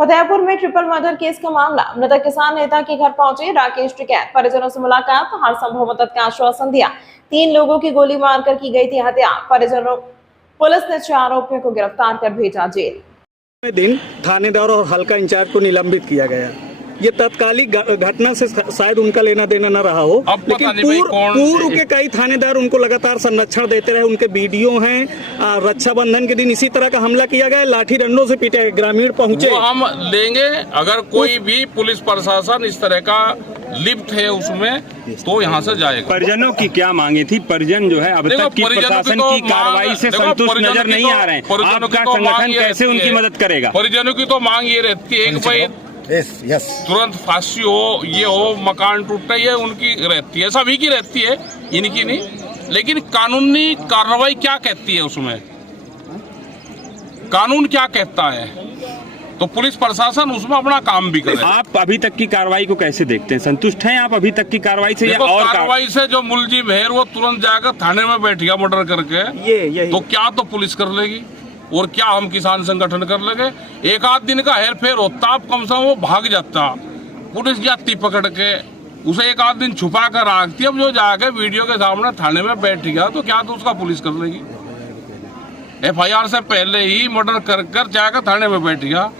फतेहपुर में triple murder case का मामला। मृतक किसान नेता के घर पहुंचे राकेश टिकैत, परिजनों से मुलाकात, हर संभव मदद का आश्वासन दिया। 3 लोगों की गोली मारकर की गई थी हत्या। पुलिस ने 4 आरोपियों को गिरफ्तार कर भेजा जेल। दिन थानेदार और हल्का इंचार्ज को निलंबित किया गया। ये तत्कालिक घटना से शायद उनका लेना देना न रहा हो, लेकिन पूर्व के कई थानेदार उनको लगातार संरक्षण देते रहे। उनके वीडियो हैं। रक्षाबंधन के दिन इसी तरह का हमला किया गया, लाठी डंडों से पीटे गए, ग्रामीण पहुंचे। हम लेंगे अगर कोई भी पुलिस प्रशासन इस तरह का लिप्त है उसमें तो यहाँ से जाएगा। परिजनों की क्या मांगे थी? परिजन जो है अब तक की प्रशासन की कार्रवाई से संतुष्ट नजर नहीं आ रहे हैं। आपका संगठन कैसे उनकी मदद करेगा? परिजनों की तो मांग ये रहती है कि भाई तुरंत फांसी हो, ये हो, मकान टूटे, ये उनकी रहती है, सभी की रहती है, इनकी नहीं। लेकिन कानूनी कार्रवाई क्या कहती है उसमें? कानून क्या कहता है? तो पुलिस प्रशासन उसमें अपना काम भी करे। आप अभी तक की कार्रवाई को कैसे देखते हैं? संतुष्ट हैं आप अभी तक की कार्रवाई से? और कार्रवाई से जो मुलजिम है वो तुरंत जाकर थाने में बैठ गया मर्डर करके, ये तो क्या तो पुलिस कर लेगी और क्या हम किसान संगठन कर लेंगे? एक आध दिन का हेर फेर होता, आप कम से कम वो भाग जाता, पुलिस जाती पकड़ के, उसे एक आध दिन छुपा कर रखती। अब जो जाके वीडियो के सामने थाने में बैठ गया तो क्या तो उसका पुलिस कर लेगी? FIR से पहले ही मर्डर कर जाकर थाने में बैठ गया,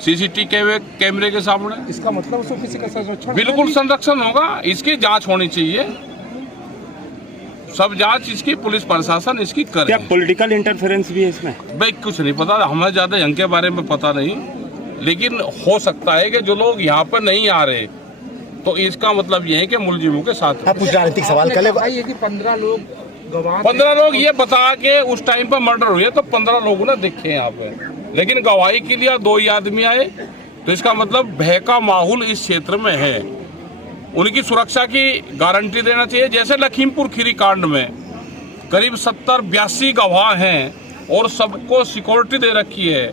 CCTV कैमरे के सामने। इसका मतलब उसको किसी का संरक्षण? बिल्कुल संरक्षण होगा, इसकी जांच होनी चाहिए, सब जांच इसकी पुलिस प्रशासन इसकी करे। क्या पॉलिटिकल इंटरफेरेंस भी है इसमें? भाई कुछ नहीं पता, हमें ज्यादा यहाँ के बारे में पता नहीं, लेकिन हो सकता है कि जो लोग यहाँ पर नहीं आ रहे तो इसका मतलब ये है कि मुलजिमों के साथ। कुछ राजनीतिक सवाल कर ले कि 15 लोग ये बता के उस टाइम पर मर्डर हुए तो 15 लोगों ने दिखे यहाँ पे, लेकिन गवाही के लिए 2 ही आदमी आए, तो इसका मतलब भय का माहौल इस क्षेत्र में है। उनकी सुरक्षा की गारंटी देना चाहिए। जैसे लखीमपुर खीरी कांड में करीब 70-82 गवाह हैं और सबको सिक्योरिटी दे रखी है,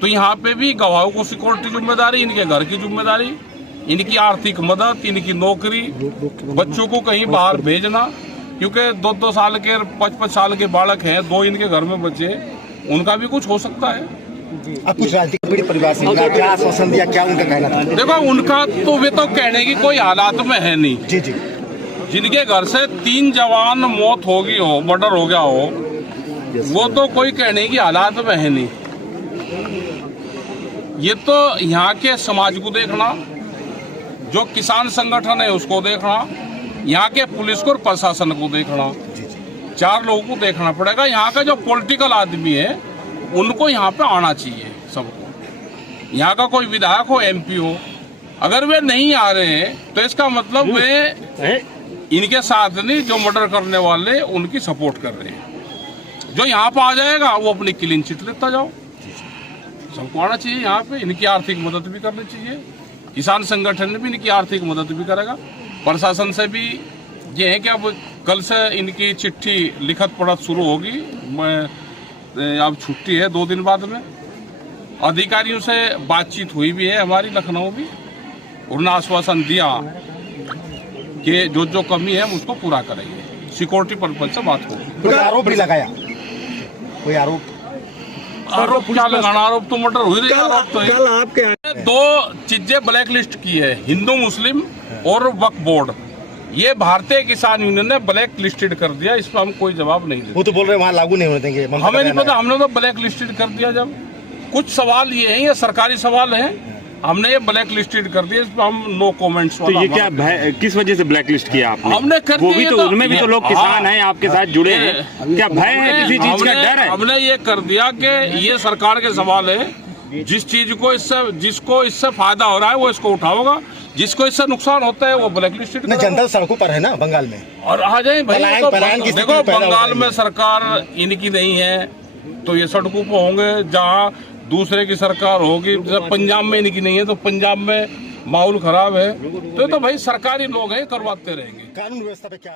तो यहाँ पे भी गवाहों को सिक्योरिटी जिम्मेदारी, इनके घर की जिम्मेदारी, इनकी आर्थिक मदद, इनकी नौकरी, बच्चों को कहीं बाहर भेजना, क्योंकि 2-2 साल के 5-5 साल के बालक हैं, 2 इनके घर में बच्चे, उनका भी कुछ हो सकता है। आप कुछ राजनीतिक परिवार से क्या आश्वासन दिया, क्या उनका कहना था? देखो उनका तो वे तो कहने की कोई हालात में है नहीं। जी जिनके घर से 3 जवान मौत होगी हो, मर्डर हो गया हो, वो तो कोई कहने की हालात में है नहीं। ये तो यहाँ के समाज को देखना, जो किसान संगठन है उसको देखना, यहाँ के पुलिस को और प्रशासन को देखना, 4 लोगों को देखना पड़ेगा। यहाँ का जो पॉलिटिकल आदमी है उनको यहाँ पे आना चाहिए सबको। यहाँ का कोई विधायक हो, MP हो, अगर वे नहीं आ रहे हैं तो इसका मतलब वे इनके साथ नहीं, जो मर्डर करने वाले उनकी सपोर्ट कर रहे हैं। जो यहाँ पे आ जाएगा वो अपनी क्लीन चिट लेता जाओ। सबको आना चाहिए यहाँ पे, इनकी आर्थिक मदद भी करनी चाहिए, किसान संगठन भी इनकी आर्थिक मदद भी करेगा। प्रशासन से भी ये है कि अब कल से इनकी चिट्ठी लिखत पढ़त शुरू होगी। अब छुट्टी है 2 दिन बाद में। अधिकारियों से बातचीत हुई भी है हमारी लखनऊ भी, उन्होंने आश्वासन दिया कि जो कमी है उसको पूरा करेंगे। सिक्योरिटी पर्पज से बात होगी। कोई आरोप भी लगाया? कोई आरोप क्या लगाना? आरोप तो मर्डर हुई रही। आरोप तो है 2 चीजें ब्लैक लिस्ट की है, हिंदू मुस्लिम और वक्फ बोर्ड। ये भारतीय किसान यूनियन ने ब्लैक लिस्टेड कर दिया, इस पर हम कोई जवाब नहीं देते। वो तो बोल रहे हैं वहाँ लागू नहीं होने देंगे। हमें नहीं पता, हमने तो ब्लैक लिस्टेड कर दिया। जब कुछ सवाल ये हैं, ये सरकारी सवाल हैं, हमने ये ब्लैक लिस्टेड कर दिया, इस पर हम नो कमेंट्स। तो ये क्या किस वजह से ब्लैक लिस्ट किया आपने? हमने कर वो भी तो उनमें भी तो लोग किसान हैं, आपके साथ जुड़े हैं, क्या भय है, किसी चीज का डर है? हमने ये कर दिया कि ये सरकार के सवाल है, जिस चीज को जिसको इससे फायदा हो रहा है वो इसको उठाओगा, जिसको इससे नुकसान होता है वो ब्लैक लिस्टेड। जनता सड़कों पर है ना बंगाल में, और आ जाए भाई। देखो बंगाल में सरकार इनकी नहीं है तो ये सड़कों पर होंगे, जहाँ दूसरे की सरकार होगी। पंजाब में इनकी नहीं है तो पंजाब में माहौल खराब है, तो भाई सरकारी लोग हैं, करवाते रहेंगे। कानून व्यवस्था पे क्या